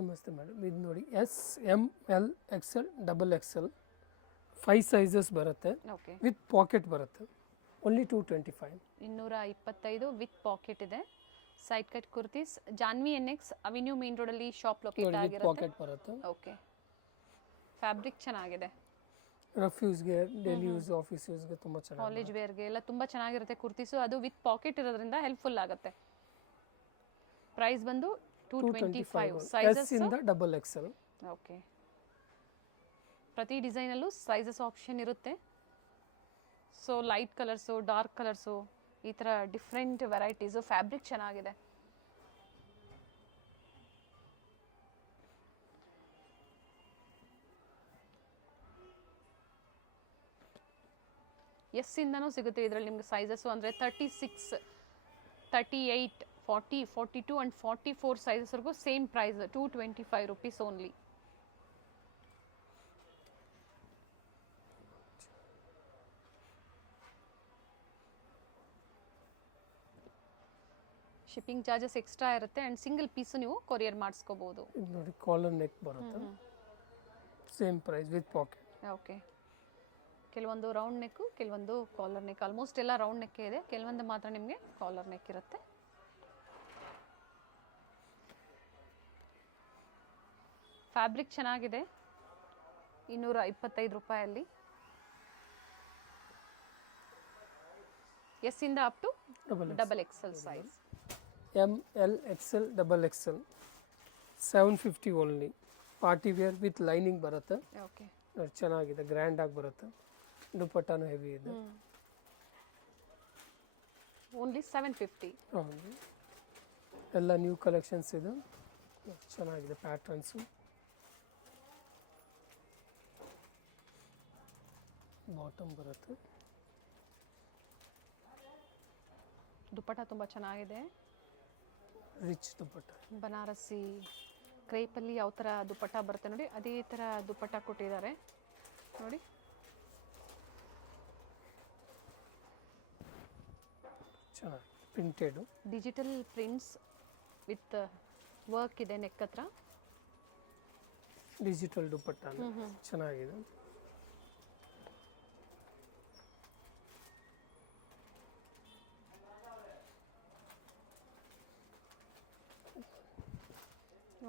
ನಮಸ್ತೆ ಮೇಡಮ್, ಇದು ನೋಡಿ S M L XL double XL 5 sizes ಬರುತ್ತೆ ಓಕೆ ವಿತ್ ಪಾಕೆಟ್ ಬರುತ್ತೆ. ಓನ್ಲಿ 225. 225 ವಿತ್ ಪಾಕೆಟ್ ಇದೆ. Side cut kurtis Janvi NX avenue main ರೋಡಲ್ಲಿ ಶಾಪ್ ಲೊಕೇಟ್ ಆಗಿರುತ್ತೆ. ಪಾಕೆಟ್ ಬರುತ್ತೆ. ಓಕೆ, ಫ್ಯಾಬ್ರಿಕ್ ಚೆನ್ನಾಗಿದೆ. ರಫ್ ಯೂಸ್ಗೆ, ಡೈಲಿ ಯೂಸ್, ಆಫೀಸ್ ಯೂಸ್ಗೆ ತುಂಬ ಚೆನ್ನಾಗಿ, ಕಾಲೇಜ್ ವೇರ್ಗೆ ಎಲ್ಲ ತುಂಬ ಚೆನ್ನಾಗಿರುತ್ತೆ ಕುರ್ತೀಸು. ಅದು ವಿತ್ ಪಾಕೆಟ್ ಇರೋದ್ರಿಂದ ಹೆಲ್ಪ್ಫುಲ್ ಆಗುತ್ತೆ. ಪ್ರೈಸ್ ಬಂದು 225. ಎಸ್ ಸೈಜಸ್ ಇಂದ ಡಬಲ್ ಎಕ್ಸೆಲ್. ಓಕೆ, ಪ್ರತಿ ಡಿಸೈನಲ್ಲೂ ಸೈಜಸ್ ಆಪ್ಷನ್ ಇರುತ್ತೆ. So light colours, dark colours, ಈ ಥರ ಡಿಫ್ರೆಂಟ್ ವೆರೈಟೀಸು. ಫ್ಯಾಬ್ರಿಕ್ ಚೆನ್ನಾಗಿದೆ. ಇಂದನೂ ಸಿಗುತ್ತೆ ಇದರಲ್ಲಿ ನಿಮ್ಗೆ ಸೈಜಸ್ಸು. ಅಂದರೆ 36, 38, 40, 42 ಆ್ಯಂಡ್ 44 ಸೈಜಸ್ವರೆಗೂ same price 225 rupees only. Shipping charges extra ಇರುತ್ತೆ ಆ್ಯಂಡ್ ಸಿಂಗಲ್ ಪೀಸು ನೀವು ಕೊರಿಯರ್ ಮಾಡಿಸ್ಕೋಬೋದು. ಇದು ನೋಡಿ ಕಾಲರ್ ನೆಕ್ ಬರುತ್ತೆ, same price with pocket. Okay, ಕೆಲವೊಂದು ರೌಂಡ್ ನೆಕ್ಕು, ಕೆಲವೊಂದು ಕಾಲರ್ ನೆಕ್. ಆಲ್ಮೋಸ್ಟ್ ಎಲ್ಲ ರೌಂಡ್ ನೆಕ್ಕೇ ಇದೆ, ಕೆಲವೊಂದು ಮಾತ್ರ ನಿಮಗೆ ಕಾಲರ್ ನೆಕ್ ಇರುತ್ತೆ. ಫ್ಯಾಬ್ರಿಕ್ ಚೆನ್ನಾಗಿದೆ. 225 ರೂಪಾಯಲ್ಲಿ. ಎಸ್ ಇಂದ up to double XL size. M L XL double XL 750 only. Party wear with lining ಬರುತ್ತೆ. ಓಕೆ, ಚೆನ್ನಾಗಿದೆ, ಗ್ರ್ಯಾಂಡ್ ಆಗಿ ಬರುತ್ತೆ. ದುಪಟ್ಟಾನು ಹೆವಿ ಇದೆ. ಓನ್ಲಿ 750. ಹೌದು, ಎಲ್ಲ ನ್ಯೂ ಕಲೆಕ್ಷನ್ಸ್ ಇದೆ, ಚೆನ್ನಾಗಿದೆ ಪ್ಯಾಟರ್ನ್ಸು. ಬಾಟಮ್ ಬರುತ್ತೆ. ದುಪಟ್ಟ ತುಂಬ ಚೆನ್ನಾಗಿದೆ. ರಿಚ್ ದುಪಟ್ಟ, ಬನಾರಸಿ ಕ್ರೇಪಲ್ಲಿ ಯಾವ ಥರ ದುಪಟ್ಟ ಬರುತ್ತೆ ನೋಡಿ, ಅದೇ ಥರ ದುಪಟ್ಟ ಕೊಟ್ಟಿದ್ದಾರೆ ನೋಡಿ. ಚೆನ್ನಾಗಿ printed, digital prints with work ಇದೆ ನೆಕ್ ಹತ್ರ. ಡಿಜಿಟಲ್ ದುಪಟ್ಟ ಚೆನ್ನಾಗಿದೆ.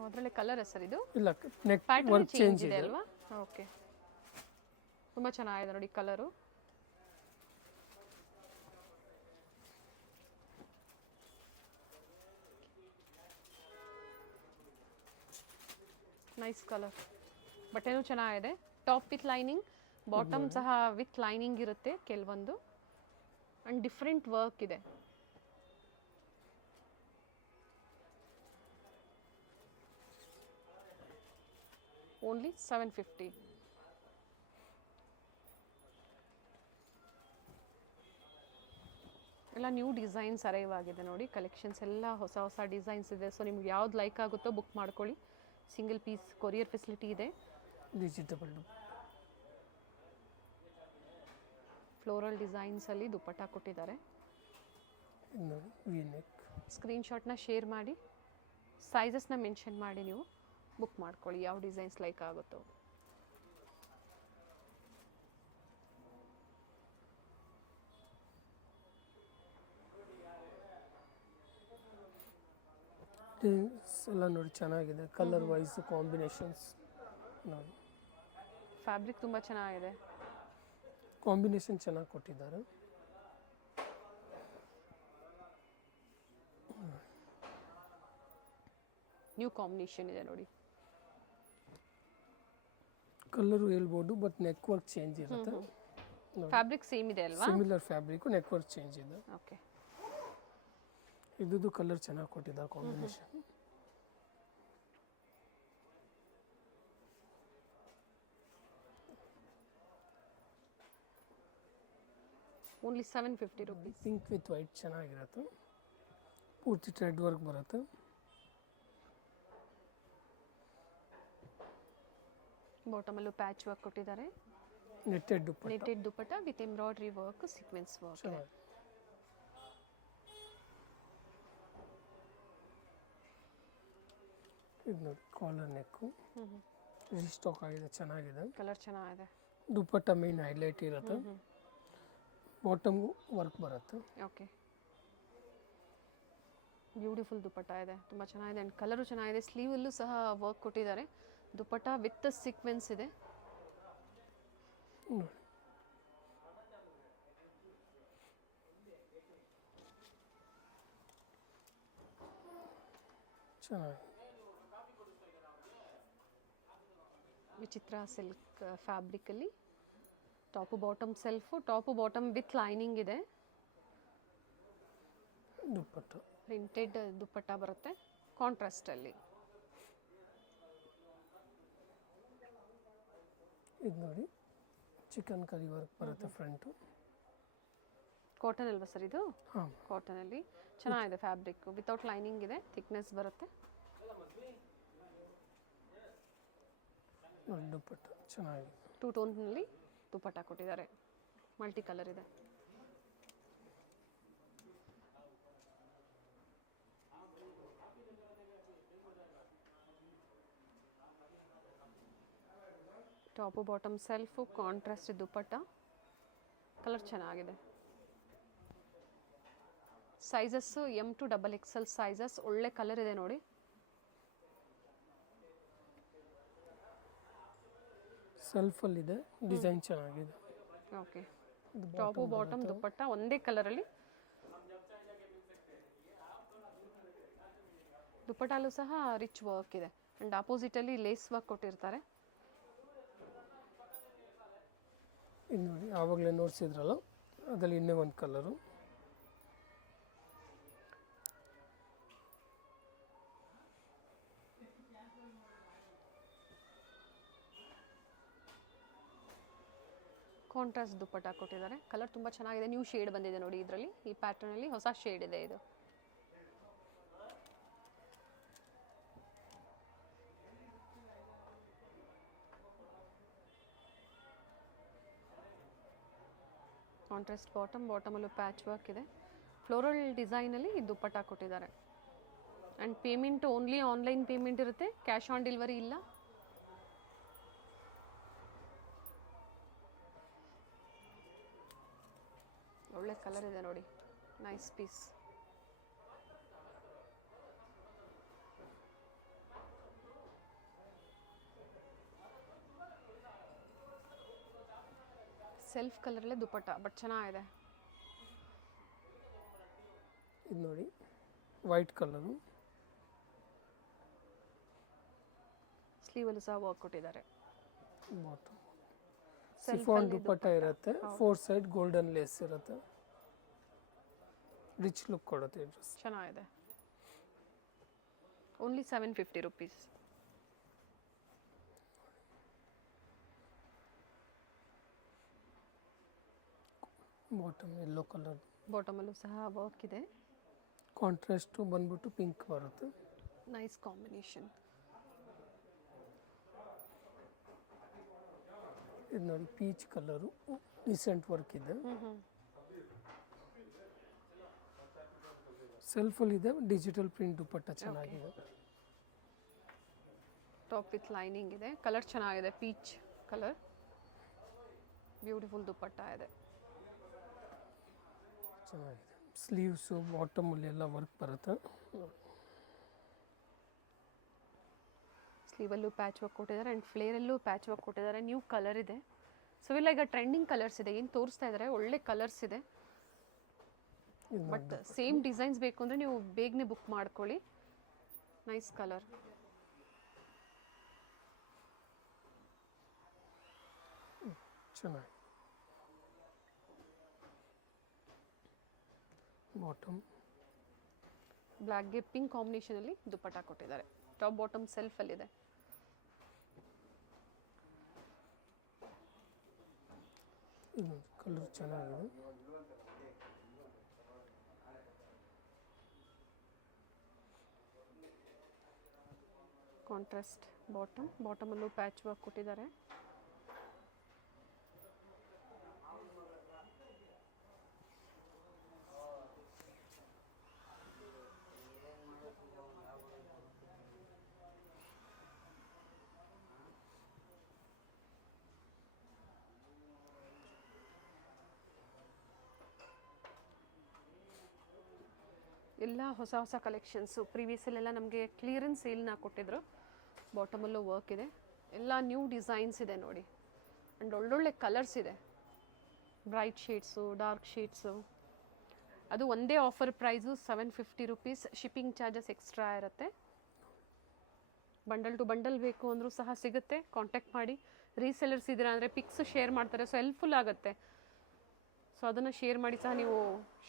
ಅದರಲ್ಲೇ ಕಲರ್ ಸರ್ ಇದು ಇಲ್ಲ, ನೆಕ್ ಪ್ಯಾಟರ್ನ್ ವರ್ಕ್ ಚೇಂಜ್ ಇದೆ ಅಲ್ವಾ? ಓಕೆ, ತುಂಬ ಚೆನ್ನಾಗಿದೆ ನೋಡಿ ಕಲರು. Nice colour. ಬಟ್ಟೆನೂ ಚೆನ್ನಾಗಿದೆ. ಟಾಪ್ ವಿತ್ ಲೈನಿಂಗ್, ಬಾಟಮ್ ಸಹ ವಿತ್ ಲೈನಿಂಗ್ ಇರುತ್ತೆ ಕೆಲವೊಂದು, ಆ್ಯಂಡ್ ಡಿಫ್ರೆಂಟ್ ವರ್ಕ್ ಇದೆ. ಓನ್ಲಿ 750. ಎಲ್ಲ ನ್ಯೂ ಡಿಸೈನ್ಸ್ ಅರೈವ್ ಆಗಿದೆ ನೋಡಿ. ಕಲೆಕ್ಷನ್ಸ್ ಎಲ್ಲ ಹೊಸ ಹೊಸ ಡಿಸೈನ್ಸ್ ಇದೆ. ಸೊ ನಿಮ್ಗೆ ಯಾವ್ದು ಲೈಕ್ ಆಗುತ್ತೋ ಬುಕ್ ಮಾಡ್ಕೊಳ್ಳಿ. ಸಿಂಗಲ್ ಪೀಸ್ ಕೊರಿಯರ್ ಫೆಸಿಲಿಟಿ ಇದೆ. ಡಿಜಿಟಲ್ ಫ್ಲೋರಲ್ ಡಿಸೈನ್ಸಲ್ಲಿ ದುಪಟ್ಟ ಕೊಟ್ಟಿದ್ದಾರೆ. ಸ್ಕ್ರೀನ್ಶಾಟ್ನ ಶೇರ್ ಮಾಡಿ, ಸೈಜಸ್ನ ಮೆನ್ಷನ್ ಮಾಡಿ ನೀವು ಬುಕ್ ಮಾಡ್ಕೊಳ್ಳಿ ಯಾವ ಡಿಸೈನ್ಸ್ ಲೈಕ್ ಆಗುತ್ತೋ. ಎಲ್ಲ ನೋಡಿ ಚೆನ್ನಾಗಿದೆ, ಕಲರ್ ವೈಸ್ ಕಾಂಬಿನೇಷನ್ಸ್ ನೋಡಿ. ಫ್ಯಾಬ್ರಿಕ್ ತುಂಬ ಚೆನ್ನಾಗಿದೆ, ಕಾಂಬಿನೇಷನ್ ಚೆನ್ನಾಗಿ ಕೊಟ್ಟಿದ್ದಾರೆ. ನ್ಯೂ ಕಾಂಬಿನೇಷನ್ ಇದೆ ನೋಡಿ. ಕಲರು ಹೇಳ್ಬೋದು, ಬಟ್ ನೆಕ್ ವರ್ಕ್ ಚೇಂಜ್ ಇರುತ್ತೆ. ಫ್ಯಾಬ್ರಿಕ್ ಸೇಮ್ ಇದೆ ಅಲ್ವಾ? Similar fabric, neck work change ಇದೆ. ಓಕೆ, ಇದ್ದು ಕಲರ್ ಚೆನ್ನಾಗಿ ಕೊಟ್ಟಿದ್ದಾರೆ combination. Only 750 rupees. Pink with white ಚೆನ್ನಾಗಿರುತ್ತೆ. ಪೂರ್ತಿ ಥ್ರೆಡ್ ವರ್ಕ್ ಬರುತ್ತೆ. ಬಾಟಮಲ್ಲೂ ಪ್ಯಾಚ್ ವರ್ಕ್ ಕೊಟ್ಟಿದ್ದಾರೆ. Netted dupatta with embroidery work, sequence work. ಇದು ನೋಡಿ ಕಾಲರ್ ನೆಕ್ಕು ರೀಸ್ಟಾಕ್ ಆಗಿದೆ, ಚೆನ್ನಾಗಿದೆ. ಕಲರ್ ಚೆನ್ನಾಗಿದೆ. ದುಪ್ಪಟ್ಟ ಮೇನ್ ಹೈಲೈಟ್ ಇರುತ್ತೆ, ಬಾಟಮ್ಗೂ ವರ್ಕ್ ಬರುತ್ತೆ. ಓಕೆ, ಬ್ಯೂಟಿಫುಲ್ ದುಪ್ಪಟ್ಟ ಇದೆ, ತುಂಬ ಚೆನ್ನಾಗಿದೆ. ಆ್ಯಂಡ್ ಕಲರು ಚೆನ್ನಾಗಿದೆ. ಸ್ಲೀವಲ್ಲೂ ಸಹ ವರ್ಕ್ ಕೊಟ್ಟಿದ್ದಾರೆ. ದುಪ್ಪಟ್ಟ ವಿತ್ ಸೀಕ್ವೆನ್ಸ್ ಇದೆ. ನೋಡಿ ಚೆನ್ನಾಗಿ ವಿಚಿತ್ರ ಸಿಲ್ಕ್ ಫ್ಯಾಬ್ರಿಕಲ್ಲಿ top bottom self, top bottom with lining ಇದೆ. ದುಪ್ಪಟ್ಟ ಪ್ರಿಂಟೆಡ್ ದುಪ್ಪಟ್ಟ ಬರುತ್ತೆ ಕಾಂಟ್ರಾಸ್ಟಲ್ಲಿ. ಇದು ನೋಡಿ ಚಿಕನ್ ಕರಿ ವರ್ಕ್ ಬರುತ್ತೆ ಫ್ರಂಟು. ಕಾಟನ್ ಅಲ್ವಾ ಸರ್ ಇದು? ಹಾಂ, ಕಾಟನಲ್ಲಿ ಚೆನ್ನಾಗಿದೆ. ಫ್ಯಾಬ್ರಿಕ್ ವಿತೌಟ್ ಲೈನಿಂಗ್ ಇದೆ, ಥಿಕ್ನೆಸ್ ಬರುತ್ತೆ. ನೋಡಿ ದುಪ್ಪಟ್ಟ ಚೆನ್ನಾಗಿದೆ. 2 ಟೋನ್ನಲ್ಲಿ ದುಪ್ಪಟ್ಟ ಕೊಟ್ಟಿದ್ದಾರೆ, ಮಲ್ಟಿ ಕಲರ್ ಇದೆ. Top bottom self, contrast dupatta, colour ಚೆನ್ನಾಗಿದೆ. Sizes M to XXL sizes, ಒಳ್ಳೆ ಕಲರ್ ಇದೆ ನೋಡಿ. ಸೆಲ್ಫಲ್ಲಿದೆ, ಡಿಸೈನ್ ಚೆನ್ನಾಗಿದೆ. ಓಕೆ, ಟಾಪು ಬಾಟಮ್ ದುಪ್ಪಟ್ಟ ಒಂದೇ ಕಲರಲ್ಲಿ. ದುಪ್ಪಟ್ಟಲ್ಲೂ ಸಹ ರಿಚ್ ವರ್ಕ್ ಇದೆ ಆ್ಯಂಡ್ ಆಪೋಸಿಟಲ್ಲಿ ಲೇಸ್ ವರ್ಕ್ ಕೊಟ್ಟಿರ್ತಾರೆ. ಇದು ನೋಡಿ ಆವಾಗಲೇ ನೋಡಿಸಿದ್ರಲ್ಲ, ಅದರಲ್ಲಿ ಇನ್ನೇ ಒಂದು ಕಲರು. ಕಾಂಟ್ರಾಸ್ಟ್ ದುಪ್ಪಟ್ಟ ಕೊಟ್ಟಿದ್ದಾರೆ. ಕಲರ್ ತುಂಬ ಚೆನ್ನಾಗಿದೆ. ನ್ಯೂ ಶೇಡ್ ಬಂದಿದೆ ನೋಡಿ ಇದರಲ್ಲಿ. ಈ ಪ್ಯಾಟರ್ನಲ್ಲಿ ಹೊಸ ಶೇಡ್ ಇದೆ ಇದು. ಕಾಂಟ್ರಾಸ್ಟ್ ಬಾಟಮ್, ಬಾಟಮಲ್ಲೂ ಪ್ಯಾಚ್ ವರ್ಕ್ ಇದೆ. ಫ್ಲೋರಲ್ ಡಿಸೈನಲ್ಲಿ ದುಪ್ಪಟ್ಟ ಕೊಟ್ಟಿದ್ದಾರೆ. And payment only online payment ಇರುತ್ತೆ, ಕ್ಯಾಶ್ ಆನ್ ಡೆಲಿವರಿ ಇಲ್ಲ. ಒಳ್ಳೆ ಕಲರ್ ಇದೆ ನೋಡಿ, ನೈಸ್ ಪೀಸ್. ಸೆಲ್ಫ್ ಕಲರಲ್ಲೇ ದುಪ್ಪಟ್ಟ, ಬಟ್ ಚೆನ್ನಾಗಿದೆ. ಇದು ನೋಡಿ ವೈಟ್ ಕಲರು, ಸ್ಲೀವಲ್ಲೂ ಸಹ ವರ್ಕ್ ಕೊಟ್ಟಿದ್ದಾರೆ. ಬಾಟಮ್ ಸಿಫಾನ್ ದುಪ್ಪಟ್ಟ ಇರುತ್ತೆ, 4 ಸೈಡ್ ಗೋಲ್ಡನ್ ಲೇಸ್ ಇರುತ್ತೆ, ರಿಚ್ ಲುಕ್ ಕೊಡುತ್ತೆ ಈ ಡ್ರೆಸ್. ಚೆನ್ನಾಗಿದೆ. Only 750 rupees. Bottom yellow colour, ಬಾಟಮಲ್ಲೂ ಸಹ ವರ್ಕ್ ಇದೆ. ಕಾಂಟ್ರಾಸ್ಟು ಬಂದ್ಬಿಟ್ಟು ಪಿಂಕ್ ಬರುತ್ತೆ. Nice combination. ಇದು ನೋಡಿ ಪೀಚ್ ಕಲರು, ಡಿಸೆಂಟ್ ವರ್ಕ್ ಇದೆ. ಸೆಲ್ಫಲ್ಲಿ ಇದೆ, ಡಿಜಿಟಲ್ ಪ್ರಿಂಟ್ ದುಪ್ಪಟ್ಟ ಚೆನ್ನಾಗಿದೆ. ಟಾಪ್ ವಿತ್ ಲೈನಿಂಗ್ ಇದೆ, ಕಲರ್ ಚೆನ್ನಾಗಿದೆ, ಪೀಚ್ ಕಲರ್. ಬ್ಯೂಟಿಫುಲ್ ದುಪ್ಪಟ್ಟ ಇದೆ, ಚೆನ್ನಾಗಿದೆ. ಸ್ಲೀವ್ಸು ಬಾಟಮಲ್ಲಿ ಎಲ್ಲ ವರ್ಕ್ ಬರುತ್ತೆ. ಸ್ಲೀವಲ್ಲೂ ಪ್ಯಾಚ್ ವರ್ಕ್ ಕೊಟ್ಟಿದ್ದಾರೆ ಆ್ಯಂಡ್ ಫ್ಲೇರಲ್ಲೂ ಪ್ಯಾಚ್ ವರ್ಕ್ ಕೊಟ್ಟಿದ್ದಾರೆ. ನ್ಯೂ ಕಲರ್ ಇದೆ. ಸೊ ಇಲ್ಲ, ಈಗ ಟ್ರೆಂಡಿಂಗ್ ಕಲರ್ಸ್ ಇದೆ, ಏನು ತೋರಿಸ್ತಾ ಇದ್ದಾರೆ ಒಳ್ಳೆ ಕಲರ್ಸ್ ಇದೆ. ಬಟ್ ಸೇಮ್ ಡಿಸೈನ್ಸ್ ಬೇಕು ಅಂದರೆ ನೀವು ಬೇಗನೆ ಬುಕ್ ಮಾಡ್ಕೊಳ್ಳಿ. Nice colour. ಚೆನ್ನಾಗಿ ಬಾಟಮ್ ಬ್ಲ್ಯಾಕ್ಗೆ ಪಿಂಕ್ ಕಾಂಬಿನೇಷನಲ್ಲಿ ದುಪ್ಪಟ್ಟ ಕೊಟ್ಟಿದ್ದಾರೆ. ಟಾಪ್ ಬಾಟಮ್ ಸೆಲ್ಫಲ್ಲಿದೆ. ಇದು ಕಲರ್ ಚೆನ್ನಾಗಿದೆ. ಕಾಂಟ್ರಾಸ್ಟ್ ಬಾಟಮ್, ಬಾಟಮಲ್ಲೂ ಪ್ಯಾಚ್ ವರ್ಕ್ ಕೊಟ್ಟಿದ್ದಾರೆ. ಎಲ್ಲ ಹೊಸ ಹೊಸ ಕಲೆಕ್ಷನ್ಸು ಪ್ರೀವಿಯಸ್ಸಲ್ಲೆಲ್ಲ ನಮಗೆ ಕ್ಲಿಯರೆನ್ಸ್ ಸೇಲ್ನ ಕೊಟ್ಟಿದ್ರು. ಬಾಟಮಲ್ಲೂ ವರ್ಕ್ ಇದೆ, ಎಲ್ಲ ನ್ಯೂ ಡಿಸೈನ್ಸ್ ಇದೆ ನೋಡಿ. ಆ್ಯಂಡ್ ಒಳ್ಳೊಳ್ಳೆ ಕಲರ್ಸ್ ಇದೆ, ಬ್ರೈಟ್ ಶೇಡ್ಸು, ಡಾರ್ಕ್ ಶೇಡ್ಸು. ಅದು ಒಂದೇ offer price 750 rupees. Shipping charges extra ಇರುತ್ತೆ. ಬಂಡಲ್ ಟು ಬಂಡಲ್ ಬೇಕು ಅಂದರೂ ಸಹ ಸಿಗುತ್ತೆ. ಕಾಂಟ್ಯಾಕ್ಟ್ ಮಾಡಿ. ರೀಸೆಲ್ಲರ್ಸ್ ಇದ್ದೀರಾ ಅಂದರೆ ಪಿಕ್ಸ್ ಶೇರ್ ಮಾಡ್ತಾರೆ, ಸೊ ಹೆಲ್ಪ್ಫುಲ್ ಆಗುತ್ತೆ. ಸೊ ಅದನ್ನು ಶೇರ್ ಮಾಡಿ ಸಹ ನೀವು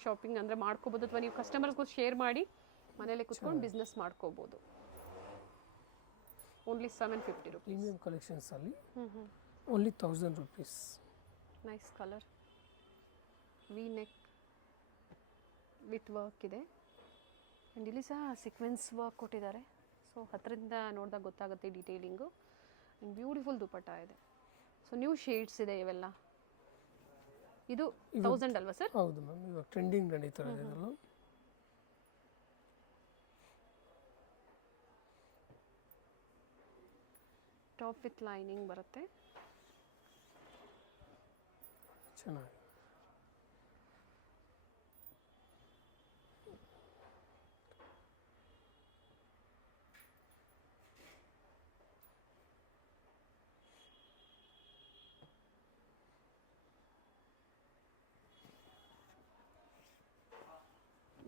ಶಾಪಿಂಗ್ ಅಂದರೆ ಮಾಡ್ಕೋಬೋದು, ಅಥವಾ ನೀವು ಕಸ್ಟಮರ್ಸ್ಗೂ ಶೇರ್ ಮಾಡಿ ಮನೇಲೆ ಕುತ್ಕೊಂಡು ಬಿಸ್ನೆಸ್ ಮಾಡ್ಕೋಬೋದು. Only 750 rupees. ಪ್ರೀಮಿಯಂ ಕಲೆಕ್ಷನ್ಸಲ್ಲಿ only 1000 rupees. Nice colour, V neck with work ಇದೆ. ಆ್ಯಂಡ್ ಇಲ್ಲಿ ಸಹ ಸೀಕ್ವೆನ್ಸ್ ವರ್ಕ್ ಕೊಟ್ಟಿದ್ದಾರೆ. ಸೊ ಹತ್ತಿರದಿಂದ ನೋಡಿದಾಗ ಗೊತ್ತಾಗುತ್ತೆ ಡೀಟೇಲಿಂಗು. ಆ್ಯಂಡ್ ಬ್ಯೂಟಿಫುಲ್ ದುಪಟ್ಟ ಇದೆ. ಸೊ ನ್ಯೂ ಶೇಡ್ಸ್ ಇದೆ ಇವೆಲ್ಲ. ಇದು 1000 ಅಲ್ವಾ ಸರ್? ಹೌದು ಮ್ಯಾಮ್, ಇವಾಗ ಟ್ರೆಂಡಿಂಗ್ ನಡೀತಾ ಇದೆ ಇದೆಲ್ಲ. ಟಾಪ್ ವಿತ್ ಲೈನಿಂಗ್ ಬರುತ್ತೆ. ಚೆನ್ನಾಗಿ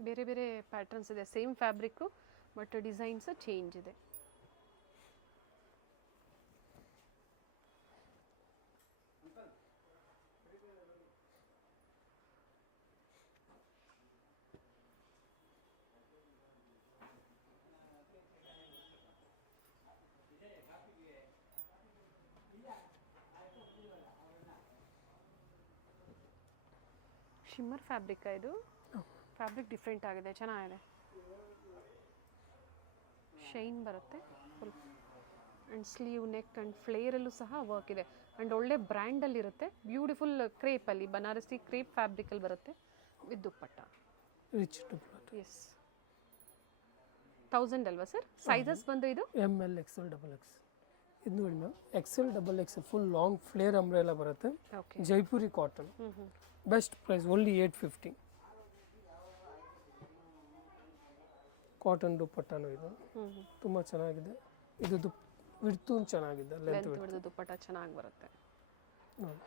ಬೇರೆ ಬೇರೆ ಪ್ಯಾಟರ್ನ್ಸ್ ಇದೆ, same fabric but designs change ಇದೆ. ಶಿಮ್ಮರ್ ಫ್ಯಾಬ್ರಿಕ್ ಇದು. ಫ್ಯಾಬ್ರಿಕ್ ಡಿಫ್ರೆಂಟ್ ಆಗಿದೆ, ಚೆನ್ನಾಗಿದೆ. ಶೈನ್ ಬರುತ್ತೆ full. And sleeve, neck and ಫ್ಲೇರಲ್ಲೂ ಸಹ ವರ್ಕ್ ಇದೆ. ಆ್ಯಂಡ್ ಒಳ್ಳೆ ಬ್ರ್ಯಾಂಡಲ್ಲಿರುತ್ತೆ. ಬ್ಯೂಟಿಫುಲ್ ಕ್ರೇಪಲ್ಲಿ, ಬನಾರಸಿ ಕ್ರೇಪ್ ಫ್ಯಾಬ್ರಿಕಲ್ಲಿ ಬರುತ್ತೆ with dupatta. Rich dupatta. Yes, 1000 ಅಲ್ವಾ ಸರ್? ಸೈಜಸ್ ಬಂದು ಇದು ML XL XXL. ಇದು ನೋಡಿ ma'am, XL XXL full long flare umbrella ಬರುತ್ತೆ. Okay. Jaipuri cotton. Best price only 850. Cotton ದುಪ್ಪಟ್ಟನು ಇದು ತುಂಬ ಚೆನ್ನಾಗಿದೆ. ಇದು ವಿಡ್ತು ಚೆನ್ನಾಗಿದೆ, ಲೆಂತ್ ವಿಡ್ತು ದುಪ್ಪಟ್ಟ ಚೆನ್ನಾಗಿ ಬರುತ್ತೆ. ನೋಡಿ,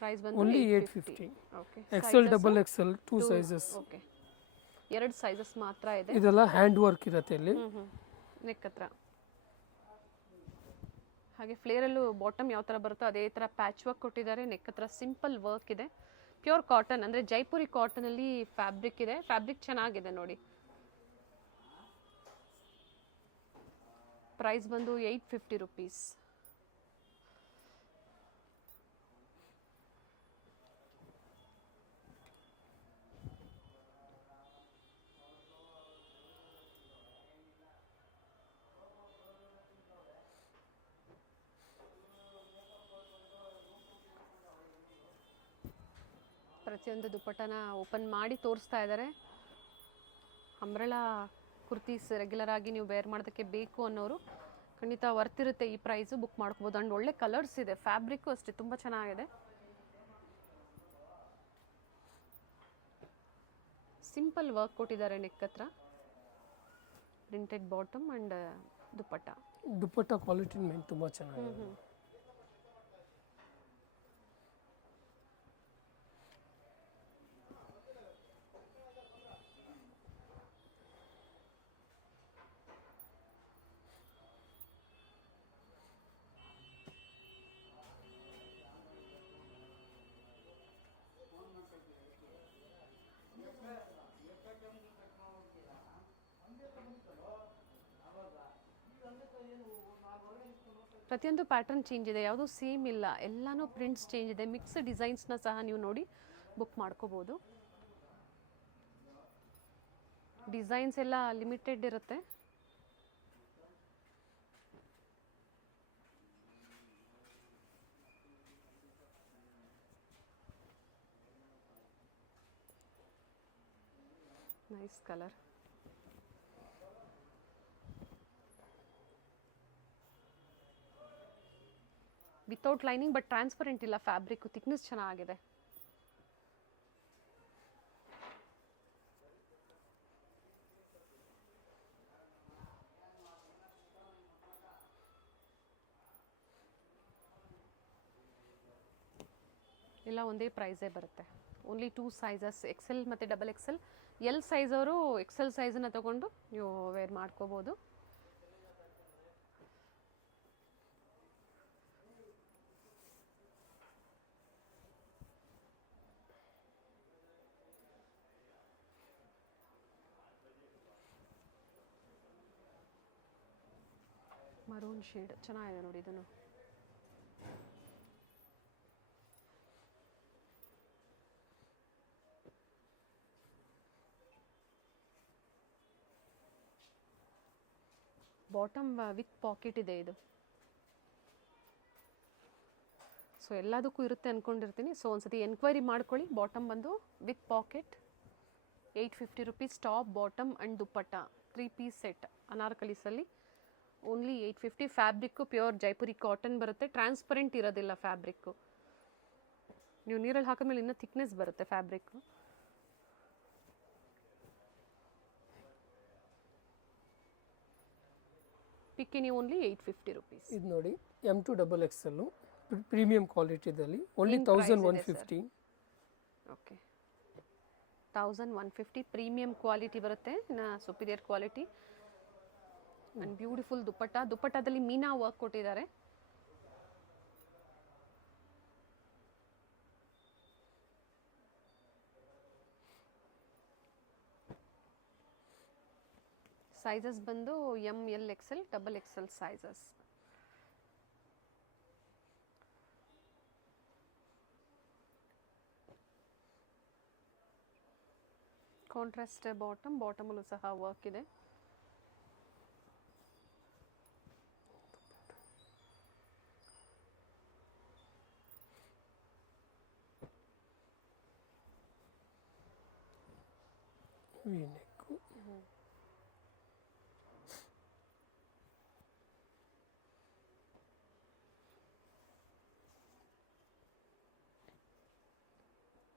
ಪ್ರೈಸ್ ಬಂದು only 850. Okay. XL XXL 2 sizes. Okay, 2 sizes ಮಾತ್ರ ಇದೆ. ಇದೆಲ್ಲ ಹ್ಯಾಂಡ್ ವರ್ಕ್ ಇರುತ್ತೆ ಇಲ್ಲಿ ನೆಕ್ ಹತ್ರ. ಹಾಗೆ ಫ್ಲೇರಲ್ಲೂ ಬಾಟಮ್ ಯಾವ ಥರ ಬರುತ್ತೋ ಅದೇ ಥರ ಪ್ಯಾಚ್ ವರ್ಕ್ ಕೊಟ್ಟಿದ್ದಾರೆ. ನೆಕ್ ಹತ್ರ ಸಿಂಪಲ್ ವರ್ಕ್ ಇದೆ. ಪ್ಯೂರ್ ಕಾಟನ್ ಅಂದರೆ ಜೈಪುರಿ ಕಾಟನಲ್ಲಿ ಫ್ಯಾಬ್ರಿಕ್ ಇದೆ. ಫ್ಯಾಬ್ರಿಕ್ ಚೆನ್ನಾಗಿದೆ ನೋಡಿ. ಪ್ರೈಸ್ ಬಂದು 850 ರುಪೀಸ್. ಪ್ರತಿಯೊಂದು ದುಪ್ಪಟ್ಟನ ಓಪನ್ ಮಾಡಿ ತೋರಿಸ್ತಾ ಇದ್ದಾರೆ. ಅಂಬ್ರೆಲಾ ಕುರ್ತೀಸ್ ರೆಗ್ಯುಲರ್ ಆಗಿ ನೀವು ವೇರ್ ಮಾಡೋದಕ್ಕೆ ಬೇಕು ಅನ್ನೋರು ಖಂಡಿತ ವರ್ತ್ ಇರುತ್ತೆ. ಈ ಪ್ರೈಸು ಬುಕ್ ಮಾಡ್ಕೋಬೋದು. ಆ್ಯಂಡ್ ಒಳ್ಳೆ ಕಲರ್ಸ್ ಇದೆ, ಫ್ಯಾಬ್ರಿಕ್ಕು ಅಷ್ಟೇ ತುಂಬ ಚೆನ್ನಾಗಿದೆ. ಸಿಂಪಲ್ ವರ್ಕ್ ಕೊಟ್ಟಿದ್ದಾರೆ ನೆಕ್ ಹತ್ರ. Printed bottom and dupatta. Dupatta quality main ತುಂಬ ಚೆನ್ನಾಗಿದೆ. ಪ್ರತಿಯೊಂದು ಪ್ಯಾಟರ್ನ್ ಚೇಂಜ್ ಇದೆ, ಯಾವುದೂ ಸೇಮ್ ಇಲ್ಲ, ಎಲ್ಲನೂ ಪ್ರಿಂಟ್ಸ್ ಚೇಂಜ್ ಇದೆ. ಮಿಕ್ಸ್ ಡಿಸೈನ್ಸ್ನ ಸಹ ನೀವು ನೋಡಿ ಬುಕ್ ಮಾಡ್ಕೋಬೋದು. ಡಿಸೈನ್ಸ್ ಎಲ್ಲ ಲಿಮಿಟೆಡ್ ಇರುತ್ತೆ. Nice colour. Without lining but transparent ಇಲ್ಲ. ಫ್ಯಾಬ್ರಿಕ್ ಥಿಕ್ನೆಸ್ ಚೆನ್ನಾಗಿದೆ. ಎಲ್ಲ ಒಂದೇ ಪ್ರೈಸೇ ಬರುತ್ತೆ. ಓನ್ಲಿ 2 ಸೈಜಸ್, ಎಕ್ಸೆಲ್ ಮತ್ತು ಡಬಲ್ ಎಕ್ಸೆಲ್. ಎಲ್ ಸೈಜ್ ಅವರು ಎಕ್ಸೆಲ್ ಸೈಜನ್ನು ತೊಗೊಂಡು ನೀವು ವೇರ್ ಮಾಡ್ಕೋಬೋದು. ಮರೂನ್ ಶೇಡ್ ಚೆನ್ನಾಗಿದೆ ನೋಡಿ ಇದನ್ನು. ಬಾಟಮ್ ವಿತ್ ಪಾಕೆಟ್ ಇದೆ ಇದು. ಸೊ ಎಲ್ಲದಕ್ಕೂ ಇರುತ್ತೆ ಅಂದ್ಕೊಂಡಿರ್ತೀನಿ. ಸೊ ಒಂದ್ಸತಿ ಎನ್ಕ್ವೈರಿ ಮಾಡ್ಕೊಳ್ಳಿ. ಬಾಟಮ್ ಬಂದು with pocket, 850 rupees. Top, bottom and dupatta 3 piece set ಅನಾರ್ಕಲೀಸಲ್ಲಿ only 850. Fabric pure Jaipuri cotton ಬರುತ್ತೆ. ಟ್ರಾನ್ಸ್ಪರೆಂಟ್ ಇರೋದಿಲ್ಲ ಫ್ಯಾಬ್ರಿಕ್ಕು. ನೀವು ನೀರಲ್ಲಿ ಹಾಕಿದ್ಮೇಲೆ ಇನ್ನೂ ಥಿಕ್ನೆಸ್ ಬರುತ್ತೆ ಫ್ಯಾಬ್ರಿಕ್ಕು. ಪಿಕ್ಕಿನಿ only 850 rupees. ಇದು ನೋಡಿ M2 ಡಬಲ್ ಎಕ್ಸೆಲ್ ಪ್ರೀಮಿಯಂ ಕ್ವಾಲಿಟಿದಲ್ಲಿ ಓನ್ಲಿ 1150. ಓಕೆ, 1150 ಪ್ರೀಮಿಯಂ ಕ್ವಾಲಿಟಿ ಬರುತ್ತೆ. ಇನ್ನು superior quality and beautiful dupatta. ದುಪ್ಪಟ್ಟದಲ್ಲಿ ಮೀನಾ ವರ್ಕ್ ಕೊಟ್ಟಿದ್ದಾರೆ. ಸೈಜಸ್ ಬಂದು M, L, XL, double XL sizes. Contrast bottom, ಬಾಟಮಲ್ಲೂ ಸಹ ವರ್ಕ್ ಇದೆ. V-neck.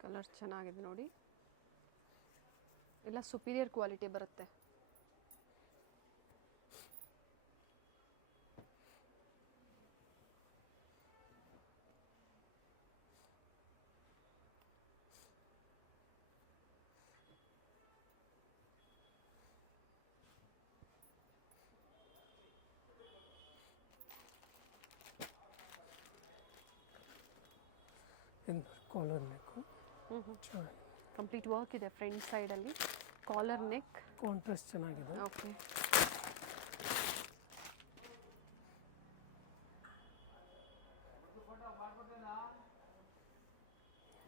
ಕಲರ್ ಚೆನ್ನಾಗಿದೆ ನೋಡಿ. ಎಲ್ಲ ಸುಪೀರಿಯರ್ ಕ್ವಾಲಿಟಿ ಬರುತ್ತೆ. ಕಾಲರ್ ನೆಕ್ ಕಂಪ್ಲೀಟ್ ವರ್ಕ್ ಇದೆ ಫ್ರಂಟ್ ಸೈಡಲ್ಲಿ. ಕಾಲರ್ ನೆಕ್, ಕಾಂಟ್ರಾಸ್ಟ್ ಚೆನ್ನಾಗಿದೆ. ಓಕೆ.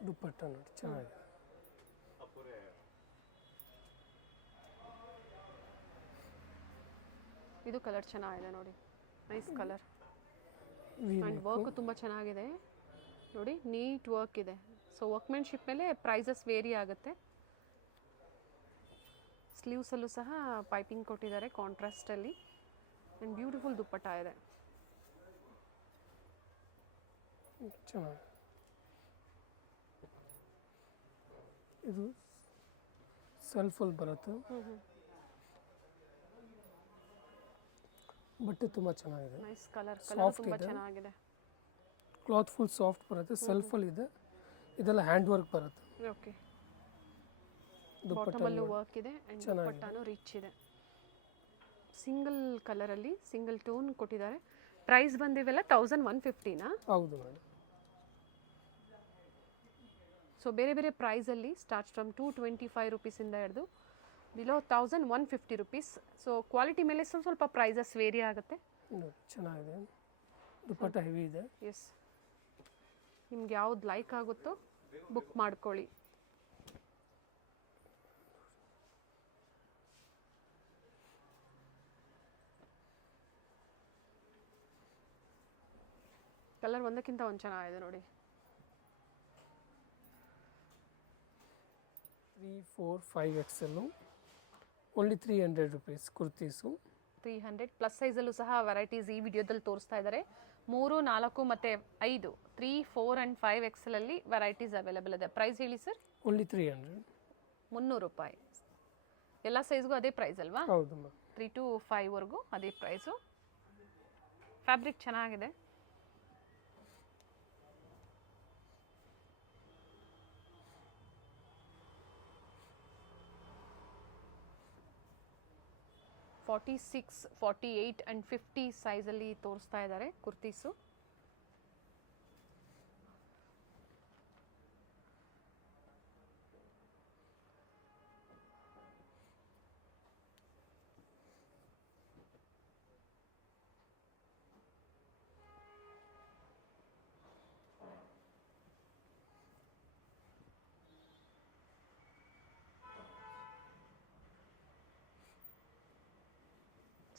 ದುಪ್ಪಟ್ಟ ನೋಡಿ ಚೆನ್ನಾಗಿದೆ. ಇದು ಕಲರ್ ಚೆನ್ನಾಗಿದೆ ನೋಡಿ, nice colour. V-neck. And work ತುಂಬ ಚೆನ್ನಾಗಿದೆ ನೋಡಿ, ನೀಟ್ ವರ್ಕ್ ಇದೆ. ಸೊ ವರ್ಕ್ಮೆನ್ಶಿಪ್ ಮೇಲೆ ಪ್ರೈಸಸ್ ವೇರಿ ಆಗುತ್ತೆ. ಸ್ಲೀವ್ಸಲ್ಲೂ ಸಹ ಪೈಪಿಂಗ್ ಕೊಟ್ಟಿದ್ದಾರೆ ಕಾಂಟ್ರಾಸ್ಟಲ್ಲಿ. ಆ್ಯಂಡ್ ಬ್ಯೂಟಿಫುಲ್ ದುಪ್ಪಟ್ಟ ಇದೆ. ಚೆನ್ನಾಗಿದೆ. ಇದು ಸೆಲ್ಫಲ್ಲಿ ಬರುತ್ತೆ. ಬಟ್ಟೆ ತುಂಬ ಚೆನ್ನಾಗಿದೆ. ನೈಸ್ ಕಲರ್, ಕಲರ್ ಸಾಫ್ಟ್ ತುಂಬ ಇದೆ. ಚೆನ್ನಾಗಿದೆ. ಕ್ಲಾತ್ ಫುಲ್ ಸಾಫ್ಟ್ ಬರುತ್ತೆ. ಸೆಲ್ಫಲ್ಲಿ ಇದೆ. ಇದೆಲ್ಲ ಹ್ಯಾಂಡ್ ವರ್ಕ್ ಬರುತ್ತೆ. ಓಕೆ, ದುಪ್ಪಟ್ಟ ಬಾಟಮಲ್ಲೂ ವರ್ಕ್ ಇದೆ ಆ್ಯಂಡ್ ದುಪ್ಪಟ್ಟನೂ ರಿಚ್ ಇದೆ. ಸಿಂಗಲ್ ಕಲರಲ್ಲಿ ಸಿಂಗಲ್ ಟೋನ್ ಕೊಟ್ಟಿದ್ದಾರೆ. ಪ್ರೈಸ್ ಬಂದಿವೆಲ್ಲ 1150ನಾ? ಹೌದು ಮೇಡಮ್. ಸೊ ಬೇರೆ ಬೇರೆ ಪ್ರೈಸಲ್ಲಿ ಸ್ಟಾರ್ಟ್ ಫ್ರಮ್ 225 ರುಪೀಸಿಂದ ಹಿಡಿದು ಬಿಲೋ 1150 ರುಪೀಸ್. ಸೊ ಕ್ವಾಲಿಟಿ ಮೇಲೆ ಸ್ವಲ್ಪ ಪ್ರೈಸಸ್ ವೇರಿ ಆಗುತ್ತೆ. ಚೆನ್ನಾಗಿದೆ. ದುಪ್ಪಟ್ಟ ಹೆವಿ ಇದೆ. ಎಸ್, ನಿಮ್ಗೆ ಯಾವ್ದು ಲೈಕ್ ಆಗುತ್ತೋ ಬುಕ್ ಮಾಡ್ಕೊಳ್ಳಿ. ಕಲರ್ ಒಂದಕ್ಕಿಂತ ಒಂದು ಚೆನ್ನಾಗಿದೆ ನೋಡಿ. 3, 4, 5 XL only 300 rupees kurtis. 300 plus ಸೈಜಲ್ಲೂ ಸಹ ವೆರೈಟೀಸ್ ಈ ವಿಡಿಯೋದಲ್ಲಿ ತೋರಿಸ್ತಾ ಇದ್ದಾರೆ. 3, 4 ಮತ್ತು 5, 3, 4 ಆ್ಯಂಡ್ 5 XL ವೆರೈಟೀಸ್ ಅವೈಲೇಬಲ್ ಇದೆ. ಪ್ರೈಸ್ ಹೇಳಿ ಸರ್? ಓನ್ಲಿ 300. 300 ರೂಪಾಯಿ. ಎಲ್ಲ ಸೈಜ್ಗೂ ಅದೇ ಪ್ರೈಸ್ ಅಲ್ವಾ? ಹೌದು ಮ್ಯಾಮ್. 3 to 5ವರೆಗೂ ಅದೇ ಪ್ರೈಸು. ಫ್ಯಾಬ್ರಿಕ್ ಚೆನ್ನಾಗಿದೆ. 46, 48 ಆ್ಯಂಡ್ 50 ಸೈಜಲ್ಲಿ ತೋರಿಸ್ತಾ ಇದ್ದಾರೆ ಕುರ್ತೀಸು.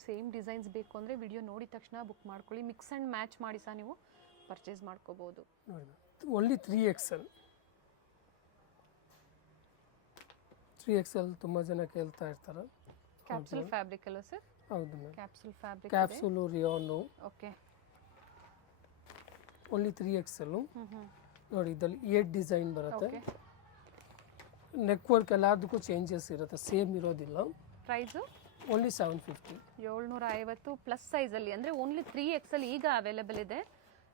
ಸೇಮ್ ಡಿಸೈನ್ಸ್ ಬೇಕು ಅಂದರೆ ವಿಡಿಯೋ ನೋಡಿದ ತಕ್ಷಣ ಬುಕ್ ಮಾಡ್ಕೊಳ್ಳಿ. ಮಿಕ್ಸ್ ಆ್ಯಂಡ್ ಮ್ಯಾಚ್ ಮಾಡಿ ಸಹ ನೀವು ಪರ್ಚೇಸ್ ಮಾಡ್ಕೋಬೋದು. Only 3XL. 3XL ತುಂಬ ಜನ ಕೇಳ್ತಾ ಇರ್ತಾರೆ. ಕ್ಯಾಪ್ಸೂಲ್ ಫ್ಯಾಬ್ರಿಕ್ ಅಲ್ಲ ಸರ್? ಹೌದು ma'am. Capsule fabric. Capsule rayon. Okay. Only 3XL. ನೋಡಿ ಇದರಲ್ಲಿ 8 ಡಿಸೈನ್ ಬರುತ್ತೆ. ನೆಕ್ ವರ್ಕ್ ಎಲ್ಲದಕ್ಕೂ ಚೇಂಜಸ್ ಇರುತ್ತೆ, ಸೇಮ್ ಇರೋದಿಲ್ಲ. Price only 750. 750 ಪ್ಲಸ್ ಸೈಜಲ್ಲಿ, ಅಂದರೆ ಓನ್ಲಿ 3XL ಈಗ ಅವೈಲೇಬಲ್ ಇದೆ.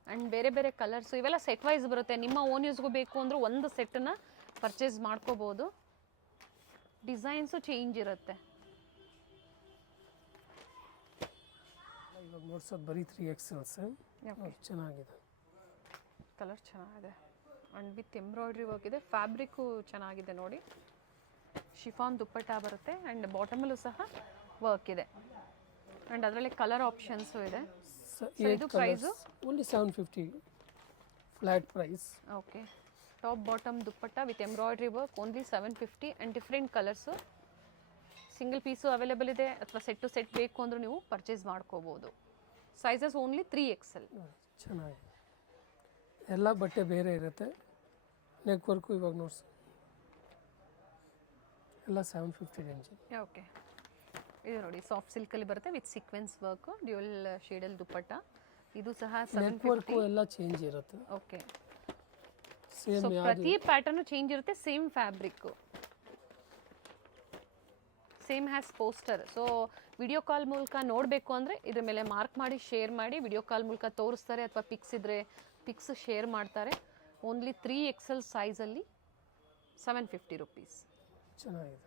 ಆ್ಯಂಡ್ ಬೇರೆ ಬೇರೆ ಕಲರ್ಸು ಇವೆಲ್ಲ ಸೆಟ್ ವೈಸ್ ಬರುತ್ತೆ. ನಿಮ್ಮ ಓನ್ ಯೂಸ್ಗೂ ಬೇಕು ಅಂದರೆ ಒಂದು ಸೆಟ್ಟನ್ನು ಪರ್ಚೇಸ್ ಮಾಡ್ಕೋಬೋದು. ಡಿಸೈನ್ಸು ಚೇಂಜ್ ಇರುತ್ತೆ. ಇವಾಗ ನೋಡ್ಸೋದು ಬರೀ 3XLs. ಚೆನ್ನಾಗಿದೆ, ಕಲರ್ ಚೆನ್ನಾಗಿದೆ. ಆ್ಯಂಡ್ ವಿತ್ ಎಂಬ್ರಾಯ್ಡ್ರಿ ವರ್ಕ್ ಇದೆ. ಫ್ಯಾಬ್ರಿಕ್ಕು ಚೆನ್ನಾಗಿದೆ ನೋಡಿ. ಶಿಫಾನ್ ದುಪ್ಪಟ್ಟ ಬರುತ್ತೆ ಆ್ಯಂಡ್ ಬಾಟಮಲ್ಲೂ ಸಹ ವರ್ಕ್ ಇದೆ. ಆ್ಯಂಡ್ ಅದರಲ್ಲಿ ಕಲರ್ ಆಪ್ಷನ್ಸು ಇದೆ. ಇದು price only 750 flat price. Okay. Top bottom dupatta with embroidery work only 750 and different colours. Single piece available ಇದೆ, ಅಥವಾ ಸೆಟ್ ಟು ಸೆಟ್ ಬೇಕು ಅಂದರೂ ನೀವು ಪರ್ಚೇಸ್ ಮಾಡ್ಕೋಬೋದು. Sizes only 3XL. ಚೆನ್ನಾಗಿದೆ, ಎಲ್ಲ ಬಟ್ಟೆ ಬೇರೆ ಇರುತ್ತೆ. ನೆಕ್ ವರ್ಕು ಇವಾಗ ನೋಡ್ಸಿ ಎಲ್ಲ 750 ರೇಂಜ್. ಓಕೆ. ಇದು ನೋಡಿ ಸಾಫ್ಟ್ ಸಿಲ್ಕಲ್ಲಿ ಬರುತ್ತೆ ವಿತ್ ಸೀಕ್ವೆನ್ಸ್ ವರ್ಕು, ಡ್ಯೂಯಲ್ ಶೇಡಲ್ ದುಪ್ಪಟ್ಟ. ಇದು ಸಹ 750. ಎಲ್ಲ ಚೇಂಜ್ ಇರುತ್ತೆ. ಓಕೆ. ಸೇಮ್ ಪ್ರತಿ ಪ್ಯಾಟರ್ನು ಚೇಂಜ್ ಇರುತ್ತೆ. Same fabric, same has poster. So video call ಮೂಲಕ ನೋಡಬೇಕು ಅಂದರೆ ಇದ್ರ ಮೇಲೆ ಮಾರ್ಕ್ ಮಾಡಿ ಶೇರ್ ಮಾಡಿ. ವಿಡಿಯೋ ಕಾಲ್ ಮೂಲಕ ತೋರಿಸ್ತಾರೆ, ಅಥವಾ ಪಿಕ್ಸ್ ಇದ್ದರೆ ಪಿಕ್ಸ್ ಶೇರ್ ಮಾಡ್ತಾರೆ. ಓನ್ಲಿ 3XL ಸೈಜಲ್ಲಿ 750 ರುಪೀಸ್. ಚೆನ್ನಾಗಿದೆ.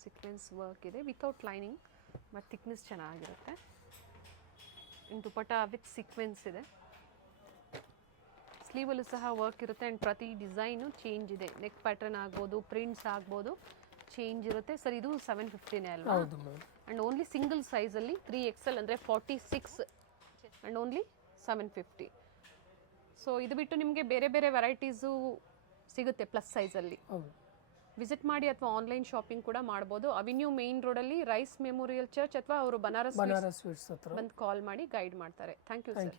ಸೀಕ್ವೆನ್ಸ್ ವರ್ಕ್ ಇದೆ ವಿತೌಟ್ ಲೈನಿಂಗ್, ಮತ್ತು ಥಿಕ್ನೆಸ್ ಚೆನ್ನಾಗಿರುತ್ತೆ. ಇನ್ನು ದುಪ್ಪಟ್ಟ ವಿತ್ ಸೀಕ್ವೆನ್ಸ್ ಇದೆ. ಸ್ಲೀವಲ್ಲೂ ಸಹ ವರ್ಕ್ ಇರುತ್ತೆ. ಆ್ಯಂಡ್ ಪ್ರತಿ ಡಿಸೈನು ಚೇಂಜ್ ಇದೆ. ನೆಕ್ ಪ್ಯಾಟರ್ನ್ ಆಗ್ಬೋದು, ಪ್ರಿಂಟ್ಸ್ ಆಗ್ಬೋದು, ಚೇಂಜ್ ಇರುತ್ತೆ. ಸರ್ ಇದು 750ನೇ ಅಲ್ವಾ? ಹೌದು ಮ್ಯಾಮ್. ಆ್ಯಂಡ್ ಓನ್ಲಿ ಸಿಂಗಲ್ ಸೈಜಲ್ಲಿ 3XL ಅಂದರೆ 46 ಆ್ಯಂಡ್ ಓನ್ಲಿ 750. ಸೊ ಇದು ಬಿಟ್ಟು ನಿಮಗೆ ಬೇರೆ ಬೇರೆ ವೆರೈಟೀಸು ಸಿಗುತ್ತೆ ಪ್ಲಸ್ ಸೈಜಲ್ಲಿ. ವಿಸಿಟ್ ಮಾಡಿ, ಅಥವಾ ಆನ್ಲೈನ್ ಶಾಪಿಂಗ್ ಕೂಡ ಮಾಡ್ಬೋದು. ಅವೆನ್ಯೂ ಮೇನ್ ರೋಡಲ್ಲಿ ರೈಸ್ ಮೆಮೋರಿಯಲ್ ಚರ್ಚ್, ಅಥವಾ ಅವರು ಬನಾರಸ್ ಸ್ವೀಟ್ಸ್ ಹತ್ರ ಬಂದು ಕಾಲ್ ಮಾಡಿ ಗೈಡ್ ಮಾಡ್ತಾರೆ. Thank you sir.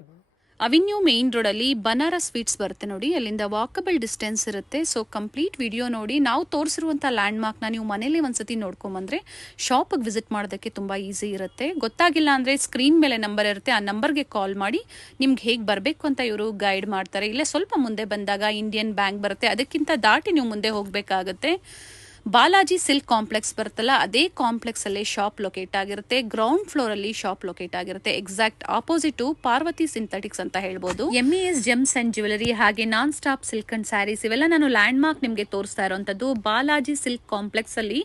Avenue main ರೋಡಲ್ಲಿ ಬನಾರಸ್ ಸ್ವೀಟ್ಸ್ ಬರುತ್ತೆ ನೋಡಿ, ಅಲ್ಲಿಂದ ವಾಕಬಲ್ ಡಿಸ್ಟೆನ್ಸ್ ಇರುತ್ತೆ. ಸೊ ಕಂಪ್ಲೀಟ್ ವಿಡಿಯೋ ನೋಡಿ. ನಾವು ತೋರಿಸಿರುವಂಥ ಲ್ಯಾಂಡ್ಮಾರ್ಕ್ನ ನೀವು ಮನೇಲಿ ಒಂದ್ಸತಿ ನೋಡ್ಕೊಂಬಂದ್ರೆ ಶಾಪಿಗೆ ವಿಸಿಟ್ ಮಾಡೋದಕ್ಕೆ ತುಂಬ ಈಸಿ ಇರುತ್ತೆ. ಗೊತ್ತಾಗಿಲ್ಲ ಅಂದರೆ ಸ್ಕ್ರೀನ್ ಮೇಲೆ ನಂಬರ್ ಇರುತ್ತೆ, ಆ ನಂಬರ್ಗೆ ಕಾಲ್ ಮಾಡಿ ನಿಮ್ಗೆ ಹೇಗೆ ಬರಬೇಕು ಅಂತ ಇವರು ಗೈಡ್ ಮಾಡ್ತಾರೆ. ಇಲ್ಲೇ ಸ್ವಲ್ಪ ಮುಂದೆ ಬಂದಾಗ ಇಂಡಿಯನ್ ಬ್ಯಾಂಕ್ ಬರುತ್ತೆ, ಅದಕ್ಕಿಂತ ದಾಟಿ ನೀವು ಮುಂದೆ ಹೋಗಬೇಕಾಗುತ್ತೆ. ಬಾಲಾಜಿ ಸಿಲ್ಕ್ ಕಾಂಪ್ಲೆಕ್ಸ್ ಬರುತ್ತಲ್ಲ, ಅದೇ ಕಾಂಪ್ಲೆಕ್ಸ್ ಅಲ್ಲಿ ಶಾಪ್ ಲೊಕೇಟ್ ಆಗಿರುತ್ತೆ. ಗ್ರೌಂಡ್ ಫ್ಲೋರ್ ಅಲ್ಲಿ ಶಾಪ್ ಲೊಕೇಟ್ ಆಗಿರುತ್ತೆ. ಎಕ್ಸಾಕ್ಟ್ ಆಪೋಸಿಟ್ ಪಾರ್ವತಿ ಸಿಂಥೆಟಿಕ್ಸ್ ಅಂತ ಹೇಳ್ಬೋದು. MES ಜೆಮ್ಸ್ ಅಂಡ್ ಜ್ಯುವೆಲರಿ, ಹಾಗೆ non stop silk and saris, ಇವೆಲ್ಲ ನಾನು ಲ್ಯಾಂಡ್ ಮಾರ್ಕ್ ನಿಮಗೆ ತೋರಿಸ್ತಾ ಇರುವಂತದ್ದು. ಬಾಲಾಜಿ ಸಿಲ್ಕ್ ಕಾಂಪ್ಲೆಕ್ಸ್ ಅಲ್ಲಿ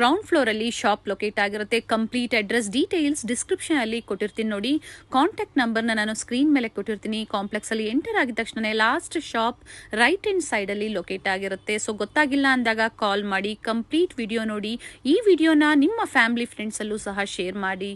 ಗ್ರೌಂಡ್ ಫ್ಲೋರ್ ಅಲ್ಲಿ ಶಾಪ್ ಲೊಕೇಟ್ ಆಗಿರುತ್ತೆ. ಕಂಪ್ಲೀಟ್ ಅಡ್ರೆಸ್ ಡೀಟೇಲ್ಸ್ ಡಿಸ್ಕ್ರಿಪ್ಷನ್ ಅಲ್ಲಿ ಕೊಟ್ಟಿರ್ತೀನಿ ನೋಡಿ. ಕಾಂಟ್ಯಾಕ್ಟ್ ನಂಬರ್ನ ನಾನು ಸ್ಕ್ರೀನ್ ಮೇಲೆ ಕೊಟ್ಟಿರ್ತೀನಿ. ಕಾಂಪ್ಲೆಕ್ಸ್ ಅಲ್ಲಿ ಎಂಟರ್ ಆಗಿದ ತಕ್ಷಣ last shop right hand side ಅಲ್ಲಿ ಲೊಕೇಟ್ ಆಗಿರುತ್ತೆ. ಸೊ ಗೊತ್ತಾಗಿಲ್ಲ ಅಂದಾಗ ಕಾಲ್ ಮಾಡಿ, ಕಂಪ್ಲೀಟ್ ವಿಡಿಯೋ ನೋಡಿ. ಈ ವಿಡಿಯೋನ ನಿಮ್ಮ ಫ್ಯಾಮಿಲಿ ಫ್ರೆಂಡ್ಸ್ ಅಲ್ಲೂ ಸಹ ಶೇರ್ ಮಾಡಿ.